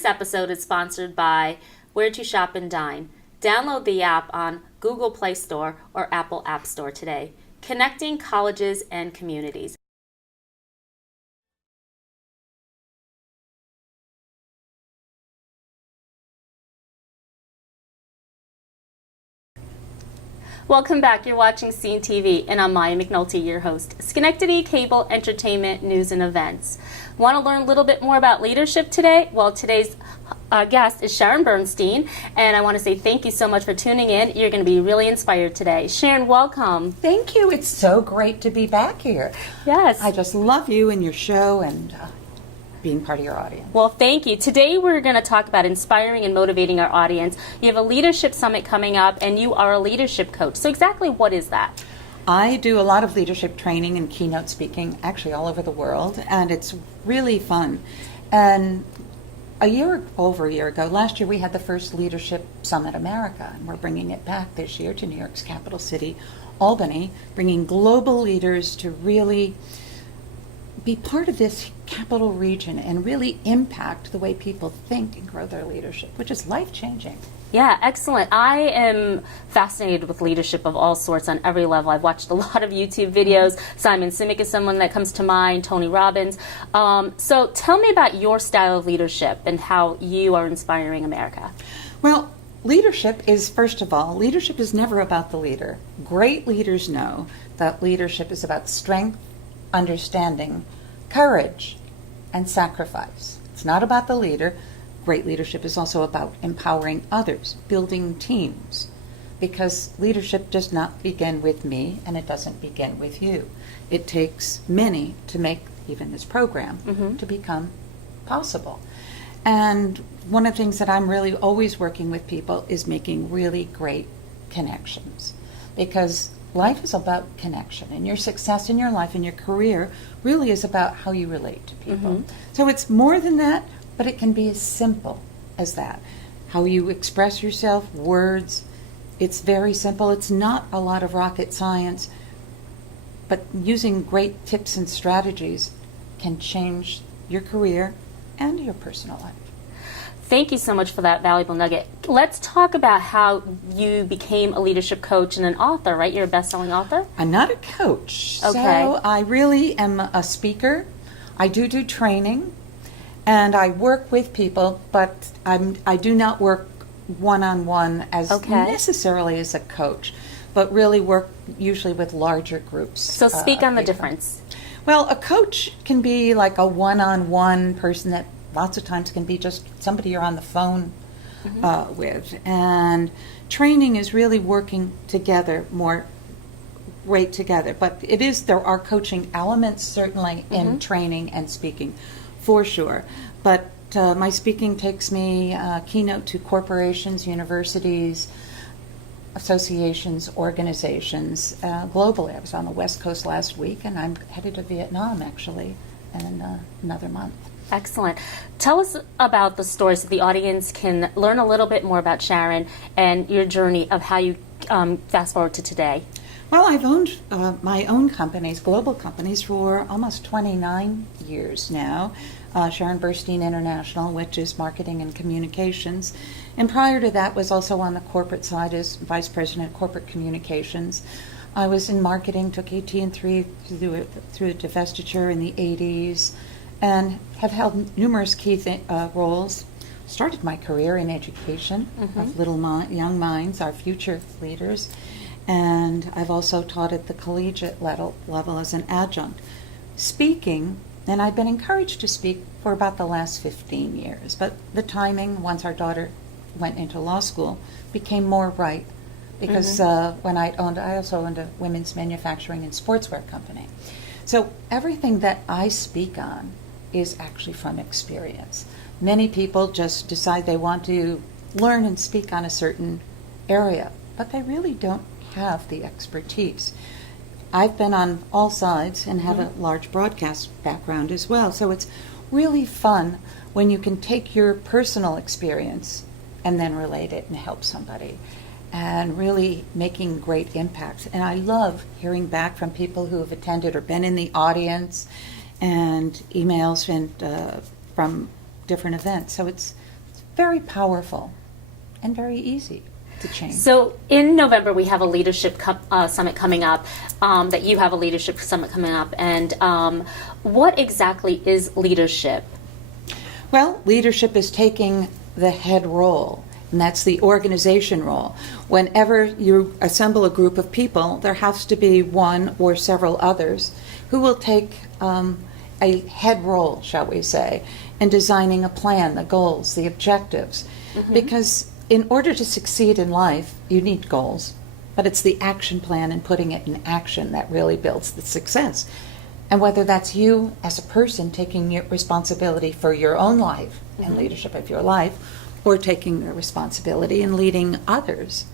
This episode is sponsored by Where to Shop and Dine. Download the app on Google Play Store or Apple App Store today. Connecting colleges and communities. Welcome back. You're watching SceneTV, and I'm Maya McNulty, your host. Schenectady Cable Entertainment News and Events. Want to learn a little bit more about leadership today? Well, today's guest is Sharon Burstein, and I want to say thank you so much for tuning in. You're going to be really inspired today. Sharon, welcome. Thank you. It's so great to be back here. Yes. I just love you and your show and being part of your audience. Well, thank you. Today we're going to talk about inspiring and motivating our audience. You have a leadership summit coming up, and you are a leadership coach. So exactly what is that? I do a lot of leadership training and keynote speaking, actually all over the world, and it's really fun. And over a year ago, last year we had the first Leadership Summit America, and we're bringing it back this year to New York's capital city, Albany, bringing global leaders to really be part of this capital region and really impact the way people think and grow their leadership, which is life-changing. Yeah, excellent. I am fascinated with leadership of all sorts on every level. I've watched a lot of YouTube videos. Simon Sinek is someone that comes to mind, Tony Robbins. So tell me about your style of leadership and how you are inspiring America. Well, leadership is, first of all, leadership is never about the leader. Great leaders know that leadership is about strength, understanding, courage, and sacrifice. It's not about the leader. Great leadership is also about empowering others, building teams, because leadership does not begin with me and it doesn't begin with you. It takes many to make even this program to become possible. And one of the things that I'm really always working with people is making really great connections, because life is about connection, and your success in your life and your career really is about how you relate to people. So it's more than that, but it can be as simple as that. How you express yourself, words, it's very simple. It's not a lot of rocket science, but using great tips and strategies can change your career and your personal life. Thank you so much for that valuable nugget. Let's talk about how you became a leadership coach and an author, right? You're a best-selling author? I'm not a coach. Okay. So I really am a speaker. I do training, and I work with people, but I do not work one-on-one as necessarily as a coach, but really work usually with larger groups. So speak on the difference. Well, a coach can be like a one-on-one person that lots of times can be just somebody you're on the phone with. And training is really working together right together. But there are coaching elements certainly in training and speaking, for sure. But my speaking takes me keynote to corporations, universities, associations, organizations globally. I was on the West Coast last week, and I'm headed to Vietnam actually in another month. Excellent. Tell us about the story so the audience can learn a little bit more about Sharon and your journey of how you fast forward to today. Well, I've owned my own companies, global companies, for almost 29 years now. Sharon Burstein International, which is marketing and communications. And prior to that was also on the corporate side as Vice President of Corporate Communications. I was in marketing, took AT&T through divestiture in the 80s, and have held numerous key roles. Started my career in education of young minds, our future leaders, and I've also taught at the collegiate level as an adjunct. Speaking, and I've been encouraged to speak for about the last 15 years, but the timing, once our daughter went into law school, became more right, because when I also owned a women's manufacturing and sportswear company. So everything that I speak on is actually from experience. Many people just decide they want to learn and speak on a certain area, but they really don't have the expertise. I've been on all sides and have a large broadcast background as well, so it's really fun when you can take your personal experience and then relate it and help somebody, and really making great impacts. And I love hearing back from people who have attended or been in the audience, and emails from different events. So it's very powerful and very easy to change. So in November, we have a leadership summit coming up, that you have a leadership summit coming up. And what exactly is leadership? Well, leadership is taking the head role, and that's the organization role. Whenever you assemble a group of people, there has to be one or several others who will take a head role, shall we say, in designing a plan, the goals, the objectives. Because in order to succeed in life, you need goals, but it's the action plan and putting it in action that really builds the success. And whether that's you as a person taking your responsibility for your own life and leadership of your life, or taking the responsibility and leading others.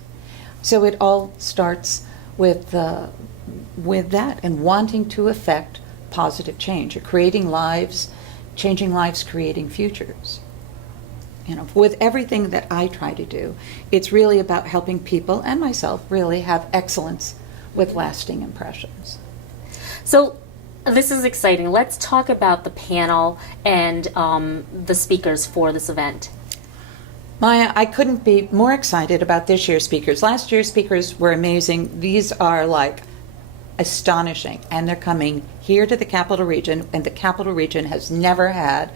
So it all starts with that and wanting to affect positive change. You're creating lives, changing lives, creating futures. With everything that I try to do, it's really about helping people and myself really have excellence with lasting impressions. So this is exciting. Let's talk about the panel and the speakers for this event. Maya, I couldn't be more excited about this year's speakers. Last year's speakers were amazing. These are astonishing, and they're coming here to the Capital Region, and the Capital Region has never had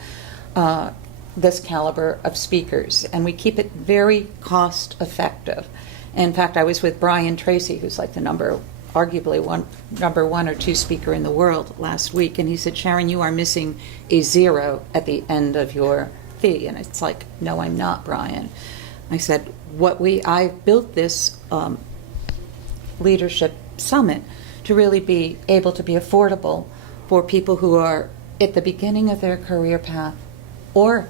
this caliber of speakers, and we keep it very cost effective. In fact, I was with Brian Tracy, who's like the arguably number one or two speaker in the world last week, and he said, Sharon, you are missing a zero at the end of your fee. And it's like, no, I'm not, Brian. I said, I built this leadership summit to really be able to be affordable for people who are at the beginning of their career path, or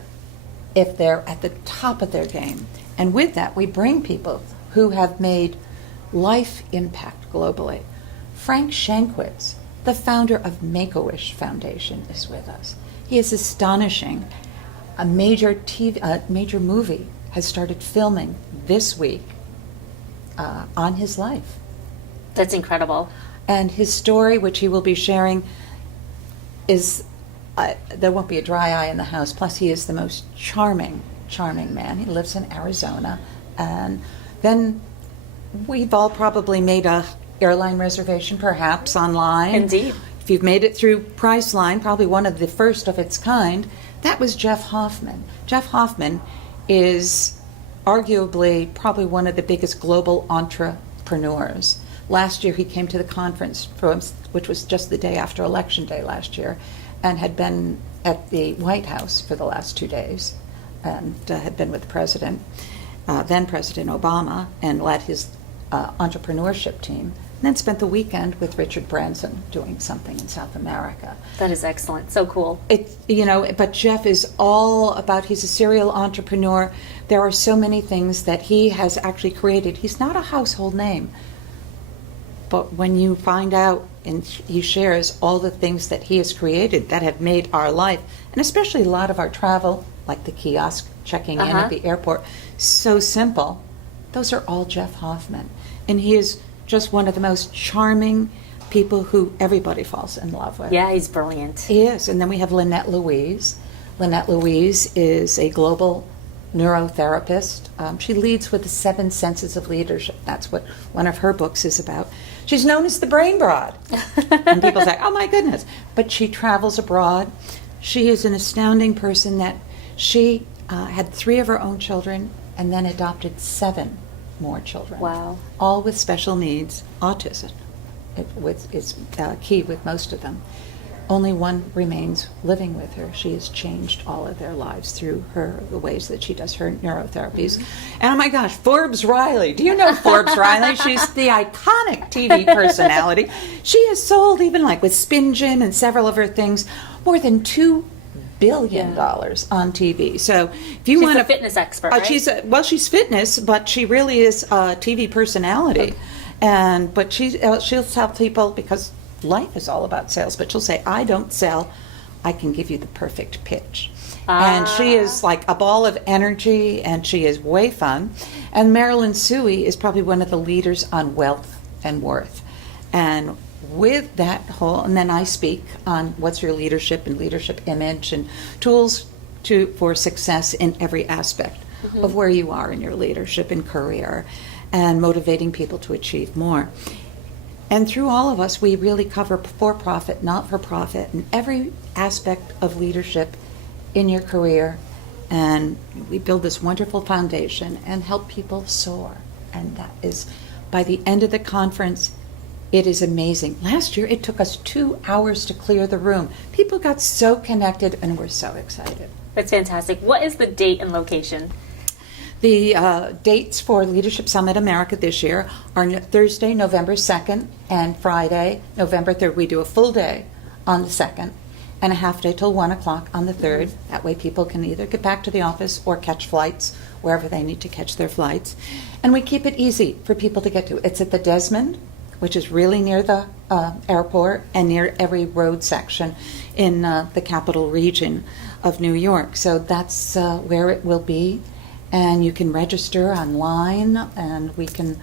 if they're at the top of their game. And with that, we bring people who have made life impact globally. Frank Shankwitz, the founder of Make-A-Wish Foundation, is with us. He is astonishing. A major movie has started filming this week on his life. That's incredible. And his story, which he will be sharing, is there won't be a dry eye in the house. Plus, he is the most charming man. He lives in Arizona. And then we've all probably made a airline reservation, perhaps online. Indeed. If you've made it through Priceline, probably one of the first of its kind, that was Jeff Hoffman. Jeff Hoffman is arguably probably one of the biggest global entrepreneurs. Last year he came to the conference, which was just the day after Election Day last year, and had been at the White House for the last 2 days, and had been with the president, then President Obama, and led his entrepreneurship team, and then spent the weekend with Richard Branson doing something in South America. That is excellent. So cool. But Jeff is all about, he's a serial entrepreneur. There are so many things that he has actually created. He's not a household name, but when you find out and he shares all the things that he has created that have made our life, and especially a lot of our travel, like the kiosk checking in at the airport, so simple. Those are all Jeff Hoffman. And he is just one of the most charming people who everybody falls in love with. Yeah, he's brilliant. He is. And then we have Lynette Louise. Lynette Louise is a global neurotherapist. She leads with the 7 senses of leadership. That's what one of her books is about. She's known as the brain broad. And people say, oh my goodness. But she travels abroad. She is an astounding person that she had 3 of her own children and then adopted 7 more children. Wow. All with special needs, autism. Is key with most of them. Only one remains living with her. She has changed all of their lives through the ways that she does her neurotherapies. And oh my gosh, Forbes Riley. Do you know Forbes Riley? She's the iconic TV personality. She has sold, even like with Spin Gym and several of her things, more than $2 billion on TV. So if you want a fitness expert, right? She's fitness, but she really is a TV personality. But she'll tell people, because life is all about sales, but she'll say, I don't sell, I can give you the perfect pitch. And she is like a ball of energy, and she is way fun. And Marilyn Suey is probably one of the leaders on wealth and worth. And with that and then I speak on what's your leadership and leadership image and tools for success in every aspect of where you are in your leadership and career and motivating people to achieve more. And through all of us, we really cover for-profit, not-for-profit, and every aspect of leadership in your career. And we build this wonderful foundation and help people soar. And that is, by the end of the conference, it is amazing. Last year, it took us 2 hours to clear the room. People got so connected, and we're so excited. That's fantastic. What is the date and location? The dates for Leadership Summit America this year are Thursday, November 2nd, and Friday, November 3rd. We do a full day on the 2nd and a half day till 1 o'clock on the 3rd. That way people can either get back to the office or catch flights wherever they need to catch their flights. And we keep it easy for people to get to. It's at the Desmond, which is really near the airport and near every road section in the capital region of New York. So that's where it will be. And you can register online, and we can...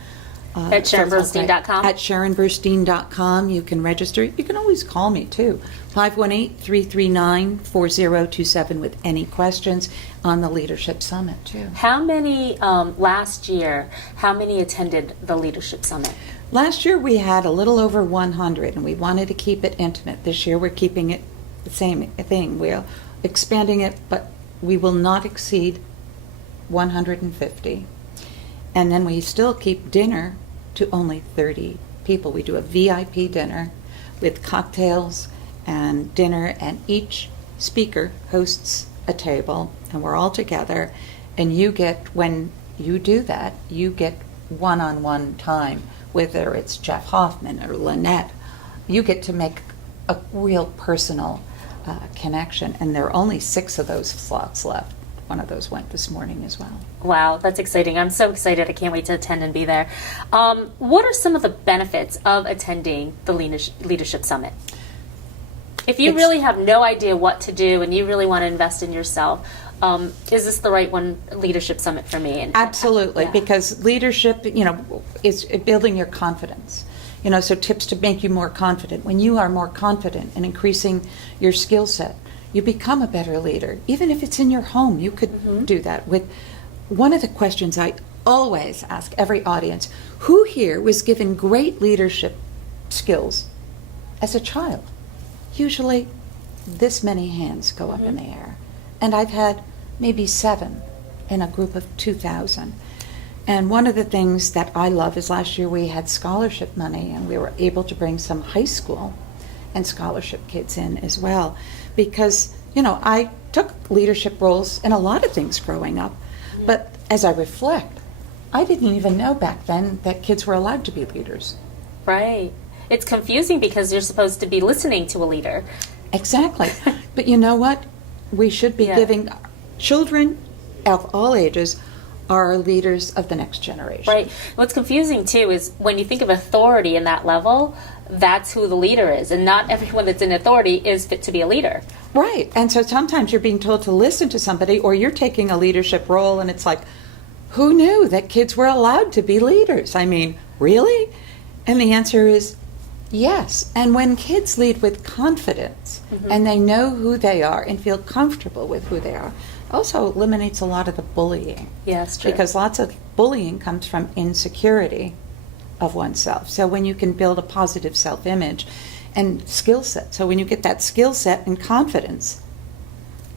At SharonBurstein.com? At SharonBurstein.com, you can register. You can always call me, too. 518-339-4027 with any questions on the Leadership Summit, too. How many, last year, how many attended the Leadership Summit? Last year we had a little over 100, and we wanted to keep it intimate. This year we're keeping it the same thing. We're expanding it, but we will not exceed 150. And then we still keep dinner to only 30 people. We do a VIP dinner with cocktails and dinner, and each speaker hosts a table, and we're all together. And you get, when you do that, you get one-on-one time, whether it's Jeff Hoffman or Lynette. You get to make a real personal connection, and there are only 6 of those slots left. One of those went this morning as well. Wow, that's exciting. I'm so excited. I can't wait to attend and be there. What are some of the benefits of attending the Leadership Summit? If you really have no idea what to do and you really want to invest in yourself, is this the right Leadership Summit for me? And, absolutely, yeah. Because leadership, is building your confidence. So tips to make you more confident. When you are more confident and increasing your skill set, you become a better leader. Even if it's in your home, you could do that. With one of the questions I always ask every audience, who here was given great leadership skills as a child? Usually this many hands go up in the air. And I've had maybe 7 in a group of 2,000. And one of the things that I love is last year we had scholarship money, and we were able to bring some high school and scholarship kids in as well. Because, I took leadership roles in a lot of things growing up. But as I reflect, I didn't even know back then that kids were allowed to be leaders. Right. It's confusing because you're supposed to be listening to a leader. Exactly. But you know what? We should be giving children of all ages are leaders of the next generation. Right. What's confusing, too, is when you think of authority in that level, that's who the leader is. And not everyone that's in authority is fit to be a leader. Right. And so sometimes you're being told to listen to somebody, or you're taking a leadership role, and it's like, who knew that kids were allowed to be leaders? I mean, really? And the answer is yes. And when kids lead with confidence, and they know who they are and feel comfortable with who they are, also eliminates a lot of the bullying. Yes, true. Because lots of bullying comes from insecurity of oneself. So when you can build a positive self-image and skill set, so when you get that skill set and confidence,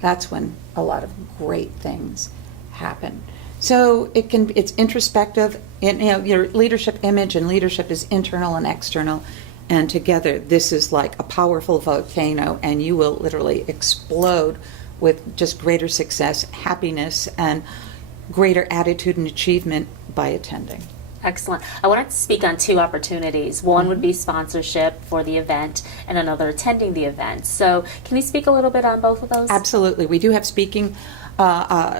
that's when a lot of great things happen. So it's introspective, and your leadership image and leadership is internal and external, and together this is like a powerful volcano, and you will literally explode with just greater success, happiness, and greater attitude and achievement by attending. Excellent. I wanted to speak on 2 opportunities. One would be sponsorship for the event, and another attending the event. So can you speak a little bit on both of those? Absolutely. We do have speaking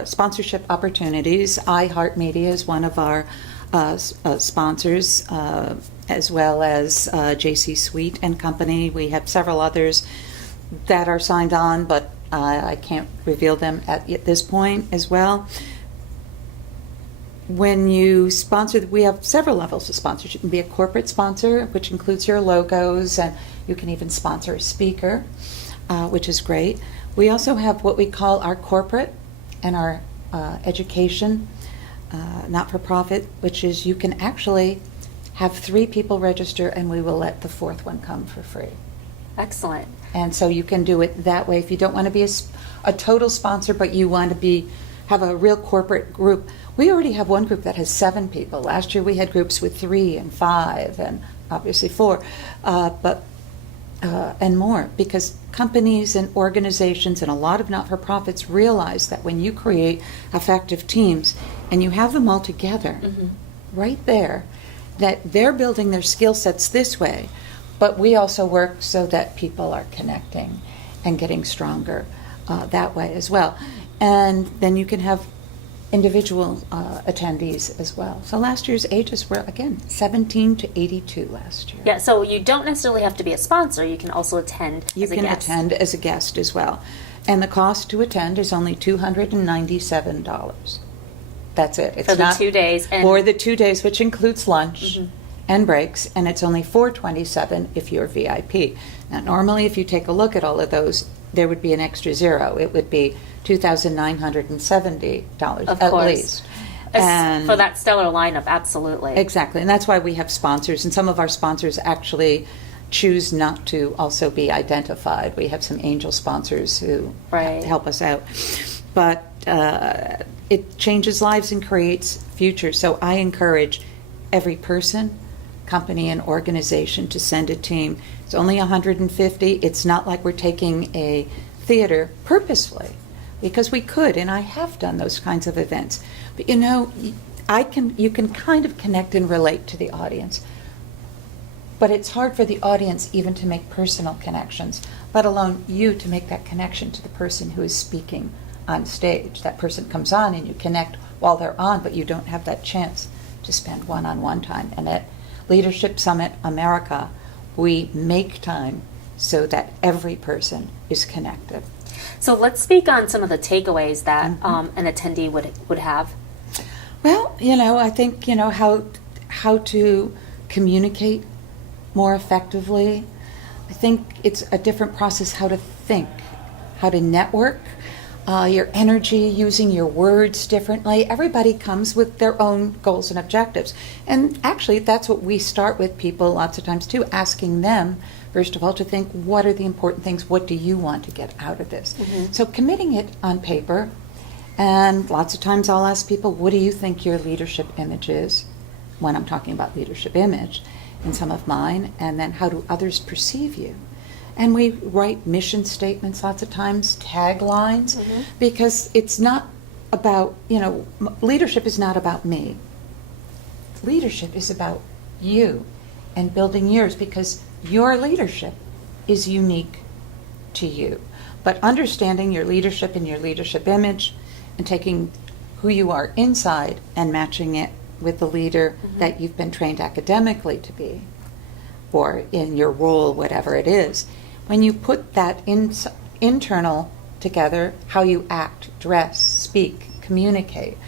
sponsorship opportunities. iHeartMedia is one of our sponsors, as well as JC Sweet and Company. We have several others that are signed on, but I can't reveal them at this point as well. When you sponsor, we have several levels of sponsorship. You can be a corporate sponsor, which includes your logos, and you can even sponsor a speaker, which is great. We also have what we call our corporate and our education, not-for-profit, which is you can actually have 3 people register and we will let the 4th one come for free. Excellent. And so you can do it that way if you don't want to be a total sponsor, but you want to have a real corporate group. We already have one group that has 7 people. Last year we had groups with 3 and 5 and obviously 4, and more, because companies and organizations and a lot of not-for-profits realize that when you create effective teams and you have them all together, right there, that they're building their skill sets this way, but we also work so that people are connecting and getting stronger that way as well. And then you can have individual attendees as well. So last year's ages were, again, 17 to 82 last year. Yeah, so you don't necessarily have to be a sponsor. You can also attend as a guest. You can attend as a guest as well. And the cost to attend is only $297. That's it. It's for the not 2 days. for the 2 days, which includes lunch and breaks, and it's only $427 if you're VIP. Now, normally, if you take a look at all of those, there would be an extra zero. It would be $2,970 Of at course. least. For that stellar lineup, absolutely. Exactly, and that's why we have sponsors, and some of our sponsors actually choose not to also be identified. We have some angel sponsors who help us out. But it changes lives and creates futures. So I encourage every person, company, and organization to send a team. It's only 150. It's not like we're taking a theater purposefully, because we could, and I have done those kinds of events. But you know, you can kind of connect and relate to the audience. But it's hard for the audience even to make personal connections, let alone you to make that connection to the person who is speaking on stage. That person comes on and you connect while they're on, but you don't have that chance to spend one-on-one time. And at Leadership Summit America, we make time so that every person is connected. So let's speak on some of the takeaways that an attendee would have. Well, I think, how to communicate more effectively. I think it's a different process how to think, how to network, your energy, using your words differently. Everybody comes with their own goals and objectives. And actually, that's what we start with people lots of times too, asking them, first of all, to think, what are the important things? What do you want to get out of this? So committing it on paper, and lots of times I'll ask people, what do you think your leadership image is? When I'm talking about leadership image, in some of mine, and then how do others perceive you? And we write mission statements lots of times, taglines, because it's not about, leadership is not about me. Leadership is about you and building yours, because your leadership is unique to you. But understanding your leadership and your leadership image and taking who you are inside and matching it with the leader that you've been trained academically to be, or in your role, whatever it is. When you put that internal together, how you act, dress, speak, communicate,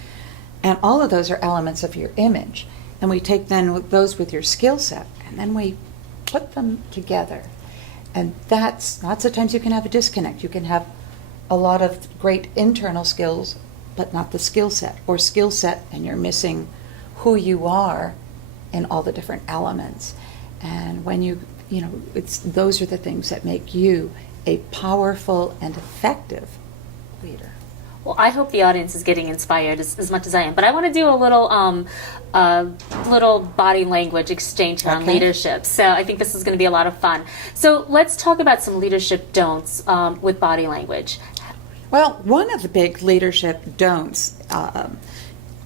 and all of those are elements of your image. And we take then those with your skill set, and then we put them together. And that's, lots of times you can have a disconnect. You can have a lot of great internal skills, but not the skill set, or skill set and you're missing who you are in all the different elements. And when those are the things that make you a powerful and effective leader. Well, I hope the audience is getting inspired as much as I am. But I want to do a little body language exchange on leadership. So I think this is going to be a lot of fun. So let's talk about some leadership don'ts with body language. Well, one of the big leadership don'ts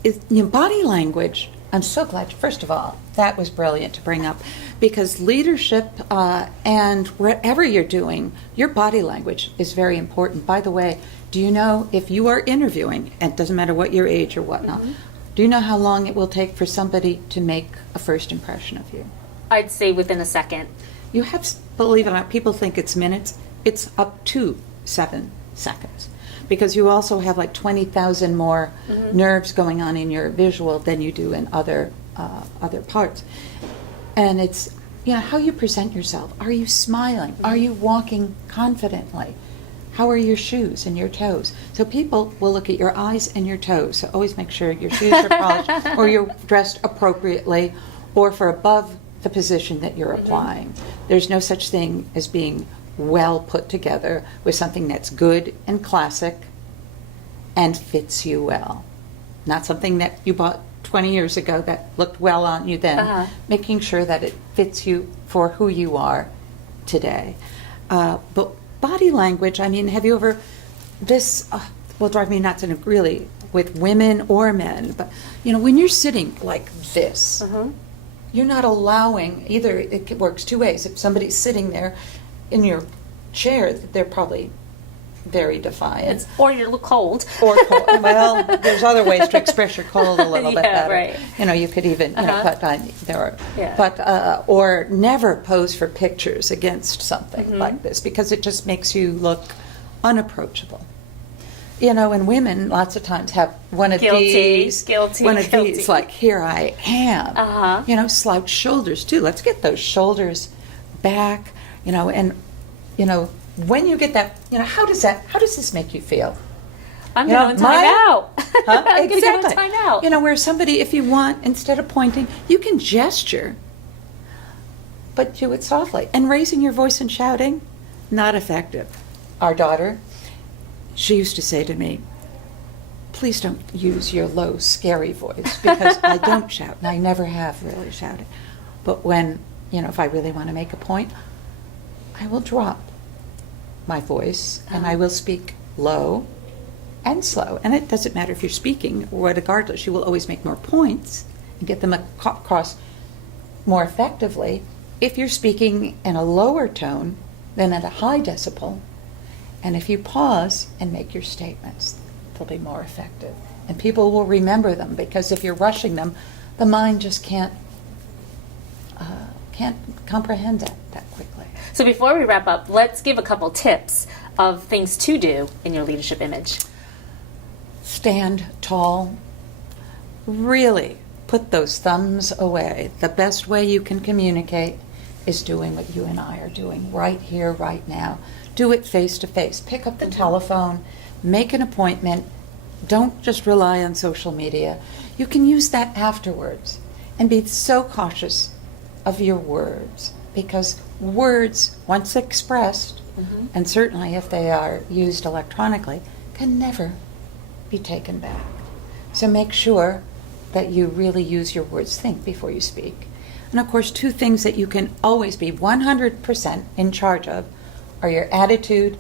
is body language. I'm so glad, first of all, that was brilliant to bring up, because leadership and whatever you're doing, your body language is very important. By the way, do you know, if you are interviewing, and it doesn't matter what your age or whatnot, do you know how long it will take for somebody to make a first impression of you? I'd say within a second. You have, believe it or not, people think it's minutes. It's up to 7 seconds. Because you also have like 20,000 more nerves going on in your visual than you do in other parts. And it's, how you present yourself. Are you smiling? Are you walking confidently? How are your shoes and your toes? So people will look at your eyes and your toes. So always make sure your shoes are polished or you're dressed appropriately or for above the position that you're applying. There's no such thing as being well put together with something that's good and classic and fits you well. Not something that you bought 20 years ago that looked well on you then. Making sure that it fits you for who you are today. But body language, I mean, have you ever, this will drive me nuts, and really with women or men, but when you're sitting like this, you're not allowing, either it works two ways. If somebody's sitting there in your chair, they're probably very defiant. Or you're cold. Or cold. Well, there's other ways to express your cold a little bit better. Right. You could even, or never pose for pictures against something like this, because it just makes you look unapproachable. And women lots of times have one of these, like, here I am. Slouched shoulders too. Let's get those shoulders back, and when you get that, how does this make you feel? I'm going to time out. I'm Exactly. going to time out. Where somebody, if you want, instead of pointing, you can gesture, but do it softly. And raising your voice and shouting, not effective. Our daughter, she used to say to me, please don't use your low, scary voice, because I don't shout, and I never have really shouted. But when, if I really want to make a point, I will drop my voice, and I will speak low and slow. And it doesn't matter if you're speaking, or regardless, you will always make more points and get them across more effectively if you're speaking in a lower tone than at a high decibel. And if you pause and make your statements, they'll be more effective. And people will remember them, because if you're rushing them, the mind just can't comprehend that quickly. So before we wrap up, let's give a couple tips of things to do in your leadership image. Stand tall. Really put those thumbs away. The best way you can communicate is doing what you and I are doing right here, right now. Do it face to face. Pick up the telephone, make an appointment. Don't just rely on social media. You can use that afterwards, and be so cautious of your words, because words, once expressed, and certainly if they are used electronically, can never be taken back. So make sure that you really use your words. Think before you speak. And of course, two things that you can always be 100% in charge of are your attitude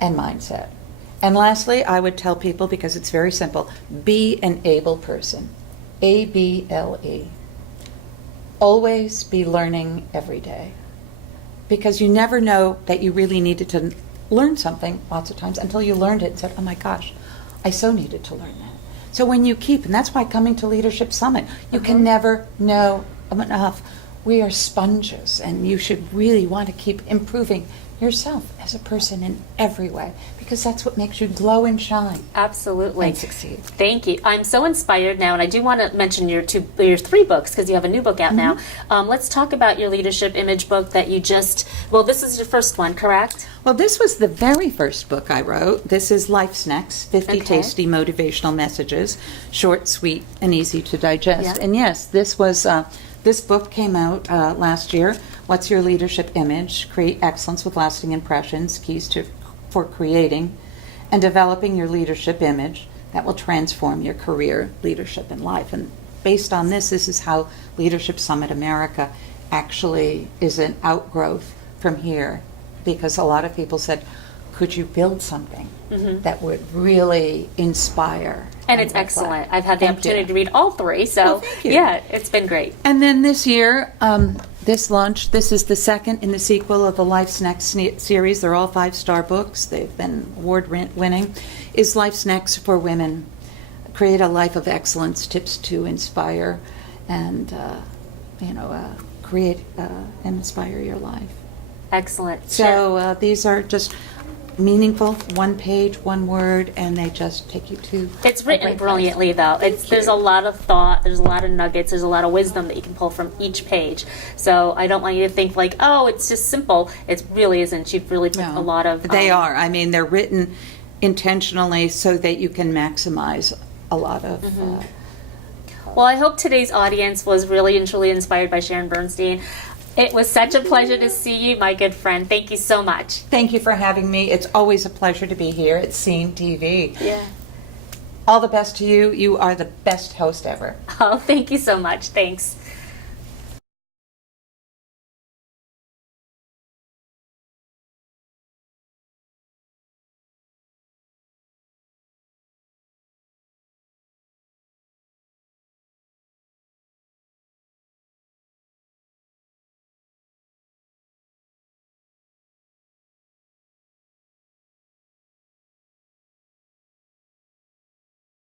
and mindset. And lastly, I would tell people, because it's very simple, be an able person. ABLE. Always be learning every day, because you never know that you really needed to learn something lots of times until you learned it and said, oh my gosh, I so needed to learn that. So when you keep, and that's why coming to Leadership Summit, you can never know enough. We are sponges, and you should really want to keep improving yourself as a person in every way, because that's what makes you glow and shine. Absolutely. And succeed. Thank you. I'm so inspired now, and I do want to mention your 3 books, because you have a new book out now. Let's talk about your leadership image book that you just, this is your first one, correct? Well, this was the very first book I wrote. This is Life Snacks, 50 Tasty Motivational Messages, short, sweet, and easy to digest. Yeah. And yes, this was this book came out last year. What's Your Leadership Image? Create Excellence with Lasting Impressions, Keys for Creating and Developing Your Leadership Image that will transform your career, leadership, and life. And based on this is how Leadership Summit America actually is an outgrowth from here, because a lot of people said, could you build something that would really inspire? And it's excellent. I've had the opportunity to read all 3, so yeah, it's been great. And then this year, this launched, this is the second in the sequel of the Life Snacks series. They're all 5-star books. They've been award-winning. Is Life Snacks for Women. Create a life of excellence, tips to inspire and, create and inspire your life. Excellent. So these are just meaningful, one page, one word, and they just take you to. It's a written great brilliantly, though. There's a lot of thought, there's a lot of nuggets, there's a lot of wisdom that you can pull from each page. So I don't want you to think like, oh, it's just simple. It really isn't. You've really put No, a lot of. They are. I mean, they're written intentionally so that you can maximize a lot of. Well, I hope today's audience was really and truly inspired by Sharon Burstein. It was such a pleasure to see you, my good friend. Thank you so much. Thank you for having me. It's always a pleasure to be here at SceneTV. Yeah. All the best to you. You are the best host ever. Oh, thank you so much. Thanks.